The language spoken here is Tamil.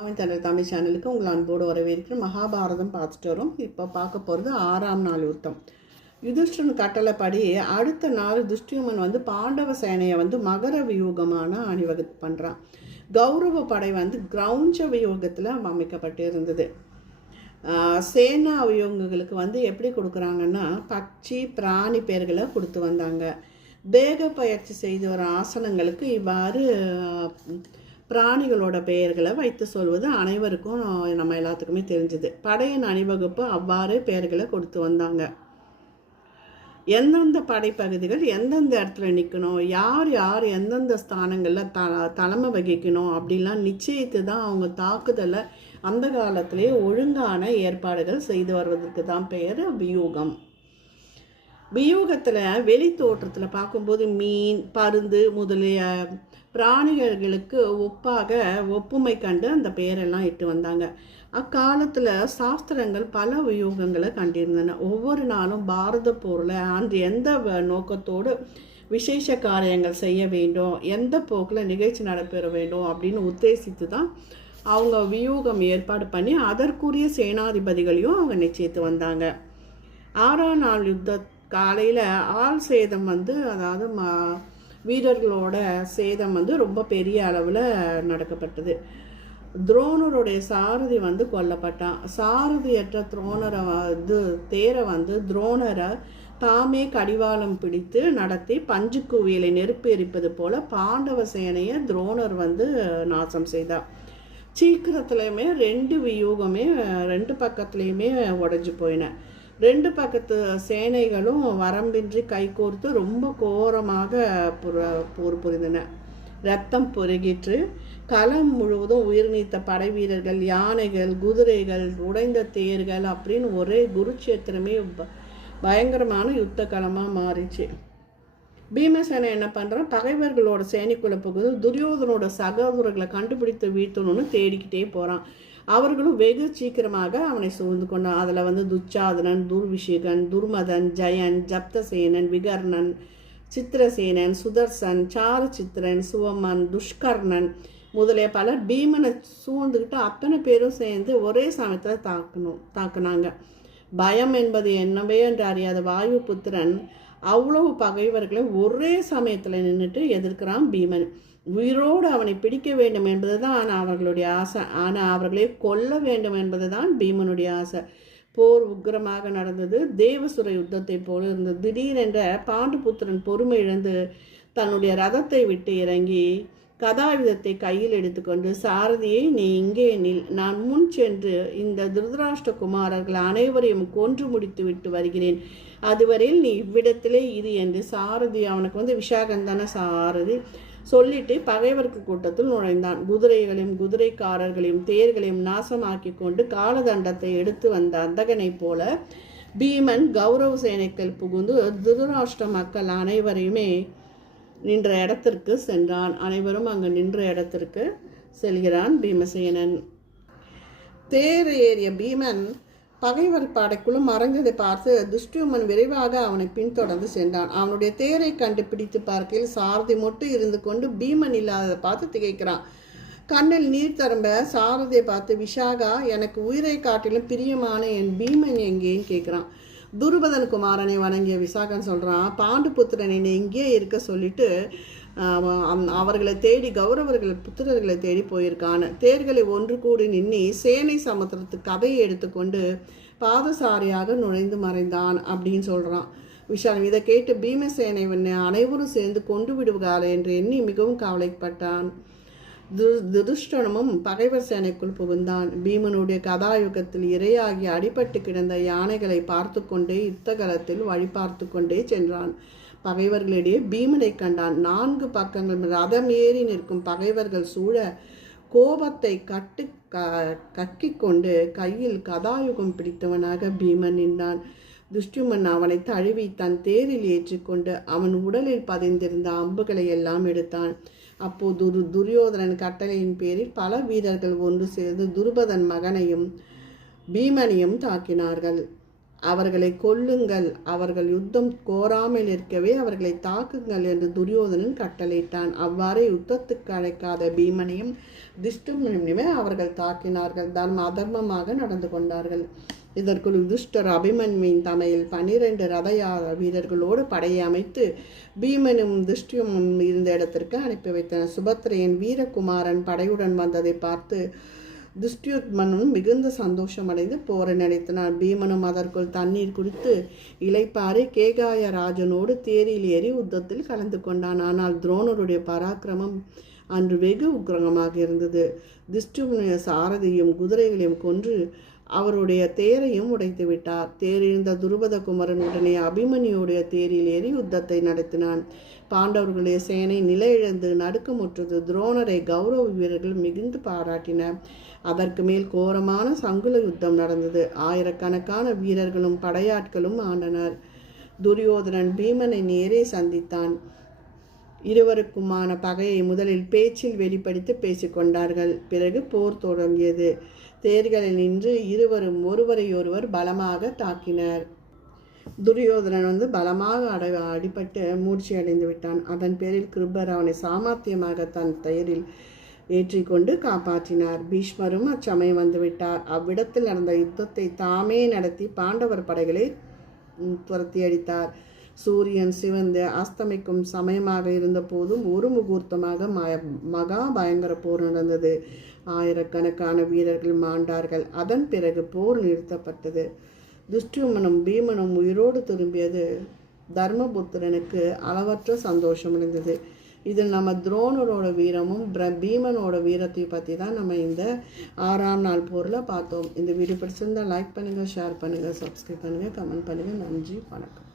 அவன் தன்னை தமிழ் சேனலுக்கு உங்களை அன்போடு வரவேற்கிறேன். மகாபாரதம் பார்த்துட்டு வரும். இப்போ பார்க்க போகிறது ஆறாம் நாள் யுத்தம். யுதிஷ்டன் கட்டளைப்படி அடுத்த நாள் துஷ்டியுமன் வந்து பாண்டவ சேனையை வந்து மகர வியூகமான அணிவகு பண்ணுறான் கௌரவ படை வந்து கிரௌஞ்ச வியூகத்தில் அமைக்கப்பட்டு இருந்தது சேனா வியூகங்களுக்கு வந்து எப்படி கொடுக்குறாங்கன்னா பட்சி பிராணி பேர்களை கொடுத்து வந்தாங்க. தேக பயிற்சி செய்து வர ஆசனங்களுக்கு இவ்வாறு பிராணிகளோட பெயர்களை வைத்து சொல்வது அனைவருக்கும் நம்ம எல்லாத்துக்குமே தெரிஞ்சது. படையின் அணிவகுப்பு அவ்வாறு பெயர்களை கொடுத்து வந்தாங்க. எந்தெந்த படைப்பகுதிகள் எந்தெந்த இடத்துல நிற்கணும் யார் யார் எந்தெந்த ஸ்தானங்களில் த தலைமை வகிக்கணும் அப்படிலாம் நிச்சயித்து தான் அவங்க தாக்குதலை அந்த காலத்திலே ஒழுங்கான ஏற்பாடுகள் செய்து வருவதற்கு தான் பெயர் வியூகம். வியூகத்தில் வெளி தோற்றத்தில் பார்க்கும்போது மீன் பருந்து முதலிய பிராணிகளுக்கு ஒப்பாக ஒப்புமை கண்டு அந்த பெயரெல்லாம் இட்டு வந்தாங்க. அக்காலத்தில் சாஸ்திரங்கள் பல வியூகங்களை கண்டிருந்தன. ஒவ்வொரு நாளும் பாரத போரில் அன்று எந்த நோக்கத்தோடு விசேஷ காரியங்கள் செய்ய வேண்டும் எந்த போக்கில் நிகழ்ச்சி நடைபெற வேண்டும் அப்படின்னு உத்தேசித்து தான் அவங்க வியூகம் ஏற்பாடு பண்ணி அதற்குரிய சேனாதிபதிகளையும் அவங்க நிச்சயித்து வந்தாங்க. ஆறாம் நாள் யுத்த காலையில் ஆள் சேதம் வந்து அதாவது மா வீரர்களோட சேதம் வந்து ரொம்ப பெரிய அளவில் நடக்கப்பட்டது. துரோணருடைய சாரதி வந்து கொல்லப்பட்டான். சாரதியற்ற துரோணரை வந்து தேரை வந்து துரோணரை தாமே கடிவாளம் பிடித்து நடத்தி பஞ்சு குவியலை நெருப்பு எரிப்பது போல பாண்டவ சேனையை துரோணர் வந்து நாசம் செய்தார். சீக்கிரத்துலையுமே ரெண்டு வியூகமே ரெண்டு பக்கத்துலேயுமே உடஞ்சி போயின. ரெண்டு பக்கத்து சேனைகளும் வரம்பின்றி கைகோர்த்து ரொம்ப கோரமாக போர் புரிந்தன. ரத்தம் பொருகிற்று களம் முழுவதும் உயிர் நீத்த படை வீரர்கள் யானைகள் குதிரைகள் உடைந்த தேர்கள் அப்படின்னு ஒரே குருட்சேத்திரமே ப- பயங்கரமான யுத்த களமாக மாறிச்சு. பீமசேனை என்ன பண்ணுறான் பகைவர்களோட சேனைக்குள்ள போகுது துரியோதனோட சகோதரர்களை கண்டுபிடித்து வீழ்த்தணும்னு தேடிக்கிட்டே போகிறான் அவர்களும் வெகு சீக்கிரமாக அவனை சூழ்ந்து கொண்டான். அதில் வந்து துச்சாதனன் துர்விஷேகன் துர்மதன் ஜெயன் ஜப்தசேனன் விகர்ணன் சித்திரசேனன் சுதர்சன் சாரசித்திரன் சுவமன் துஷ்கர்ணன் முதலிய பலர் பீமனை சூழ்ந்துக்கிட்டு அத்தனை பேரும் சேர்ந்து ஒரே சமயத்தில் தாக்கணும் தாக்குனாங்க. பயம் என்பது என்னவே என்று அறியாத வாயு புத்திரன் அவ்வளவு பகைவர்களை ஒரே சமயத்தில் நின்றுட்டு எதிர்க்கிறான் பீமன். உயிரோடு அவனை பிடிக்க வேண்டும் என்பதுதான் அவர்களுடைய ஆசை. ஆனால் அவர்களை கொல்ல வேண்டும் என்பதுதான் பீமனுடைய ஆசை. போர் உக்கிரமாக நடந்தது. தேவசுர யுத்தத்தை போல இருந்தது. திடீரென்ற பாண்டுபுத்திரன் பொறுமை இழந்து தன்னுடைய ரதத்தை விட்டு இறங்கி கதாயுதத்தை கையில் எடுத்துக்கொண்டு சாரதியை நீ இங்கே நில். நான் முன் சென்று இந்த திருதராஷ்டிர குமாரர்கள் அனைவரையும் கொன்று முடித்து விட்டு வருகிறேன். அதுவரையில் நீ இவ்விடத்திலே இரு என்று சாரதி அவனுக்கு வந்து விஷாகந்தான சாரதி? சொல்லிட்டு பகைவர்க்கு கூட்டத்தில் நுழைந்தான். குதிரைகளையும் குதிரைக்காரர்களையும் தேர்களையும் நாசமாக்கி கொண்டு காலதண்டத்தை எடுத்து வந்த அந்தகனைப் போல பீமன் கௌரவ சேனைக்கள் புகுந்து திருராஷ்டிர மக்கள் அனைவரையுமே நின்ற இடத்திற்கு சென்றான். அனைவரும் அங்கு நின்ற இடத்திற்கு செல்கிறான் பீமசேனன். தேர் ஏறிய பீமன் பகைவர் பாடைக்குள்ளும் மறைந்ததை பார்த்து துஷ்டியுமன் விரைவாக அவனை பின்தொடர்ந்து சென்றான். அவனுடைய தேரை கண்டு பிடித்து பார்க்கையில் சாரதி மட்டும் இருந்து கொண்டு பீமன் இல்லாததை பார்த்து திகைக்கிறான். கண்ணில் நீர் தரம்ப சாரதியை பார்த்து விஷாகா எனக்கு உயிரை காட்டிலும் பிரியமான என் பீமன் எங்கேன்னு கேட்குறான். துருபதன் குமாரனை வணங்கிய விசாகன் சொல்கிறான் பாண்டுபுத்திரன் என்னை இருக்க சொல்லிட்டு அவர்களை தேடி கௌரவர்கள் புத்திரர்களை தேடி போயிருக்கான். தேர்களை ஒன்று கூடி நின்னி சேனை சமுத்திரத்து கதையை எடுத்துக்கொண்டு பாதசாரியாக நுழைந்து மறைந்தான் அப்படின்னு சொல்கிறான் விஷாலம் இதை கேட்டு பீமசேனை உன்னை அனைவரும் சேர்ந்து கொண்டு விடுவார்கள் என்று எண்ணி மிகவும் கவலைப்பட்டான். து- துருஷ்டனமும் பகைவர் சேனைக்குள் புகுந்தான். பீமனுடைய கதாயுகத்தில் இரையாகி அடிபட்டு கிடந்த யானைகளை பார்த்து கொண்டே யுத்தகலத்தில் வழி பார்த்து கொண்டே சென்றான். பகைவர்களிடையே பீமனை கண்டான். நான்கு பக்கங்கள் ரதம் ஏறி நிற்கும் பகைவர்கள் சூழ கோபத்தை கட்டு க கக்கி கொண்டு கையில் கதாயுகம் பிடித்தவனாக பீமன் நின்றான். துஷ்டுமன் அவனை தழுவி தன் தேரில் ஏற்றிக்கொண்டு அவன் உடலில் பதிந்திருந்த அம்புகளை எல்லாம் எடுத்தான். அப்போது துரு துரியோதனன் கட்டளையின் பேரில் பல வீரர்கள் ஒன்று சேர்ந்து துருபதன் மகனையும் பீமனையும் தாக்கினார்கள். அவர்களை கொல்லுங்கள். அவர்கள் யுத்தம் கோராமல் இருக்கவே அவர்களை தாக்குங்கள் என்று துரியோதனன் கட்டளையிட்டான். அவ்வாறே யுத்தத்துக்கு அழைக்காத பீமனையும் திஷ்டமனையுமே அவர்கள் தாக்கினார்கள். தர்ம அதர்மமாக நடந்து கொண்டார்கள். இதற்குள் யுதிஷ்டர் அபிமன்யின் தமையில் பனிரெண்டு ரதயா வீரர்களோடு படையை அமைத்து பீமனும் திருஷ்டியும் இருந்த இடத்திற்கு அனுப்பி வைத்தனர். சுபத்திரையின் வீரகுமாரன் படையுடன் வந்ததை பார்த்து துஷ்டியுத்மனும் மிகுந்த சந்தோஷமடைந்து போரை நடத்தினார் பீமனும் அதற்குள் தண்ணீர் குடித்து இலைப்பாறை கேகாய ராஜனோடு தேரில் ஏறி யுத்தத்தில் கலந்து கொண்டான். ஆனால் துரோணருடைய பராக்கிரமம் அன்று வெகு உக்கிரகமாக இருந்தது. திஷ்டுமனுடைய சாரதியும் குதிரைகளையும் கொன்று அவருடைய தேரையும் உடைத்து விட்டார். தேரிழந்த துருபத குமரன் உடனே அபிமன்யுடைய தேரில் ஏறி யுத்தத்தை நடத்தினான். பாண்டவர்களுடைய சேனை நிலையிழந்து நடுக்கமுற்றது துரோணரை கௌரவ வீரர்கள் மிகுந்து பாராட்டினர். அதற்கு மேல் கோரமான சங்குல யுத்தம் நடந்தது. ஆயிரக்கணக்கான வீரர்களும் படையாட்களும் ஆண்டனர். துரியோதனன் பீமனை நேரே சந்தித்தான். இருவருக்குமான பகையை முதலில் பேச்சில் வெளிப்படுத்தி பேசிக்கொண்டார்கள் பிறகு போர் தொடங்கியது. தேர்களில் நின்று இருவரும் ஒருவரையொருவர் பலமாக தாக்கினர். துரியோதனன் வந்து பலமாக அடை அடிபட்டு மூர்ச்சி அடைந்து விட்டான். அதன் பேரில் கிருபர் அவனை சாமர்த்தியமாக தன் பெயரில் ஏற்றிக்கொண்டு காப்பாற்றினார். பீஷ்மரும் அச்சமயம் வந்துவிட்டார் அவ்விடத்தில் நடந்த யுத்தத்தை தாமே நடத்தி பாண்டவர் படைகளை துரத்தி அடித்தார் சூரியன் சிவந்து அஸ்தமிக்கும் சமயமாக இருந்தபோதும் ஒரு முகூர்த்தமாக மகா பயங்கர போர் நடந்தது. ஆயிரக்கணக்கான வீரர்கள் மாண்டார்கள். அதன் பிறகு போர் நிறுத்தப்பட்டது. துஷ்டுமனும் பீமனும் உயிரோடு திரும்பியது. தர்மபுத்திரனுக்கு அளவற்ற சந்தோஷம் இருந்தது. இதில் நம்ம துரோணரோட வீரமும் பீமனோட வீரத்தையும் பற்றி தான் நம்ம இந்த ஆறாம் நாள் போரில் பார்த்தோம். இந்த வீடியோ பிடிச்சிருந்தால் லைக் பண்ணுங்கள் ஷேர் பண்ணுங்கள் சப்ஸ்கிரைப் பண்ணுங்கள் கமெண்ட் பண்ணுங்கள் நன்றி வணக்கம்.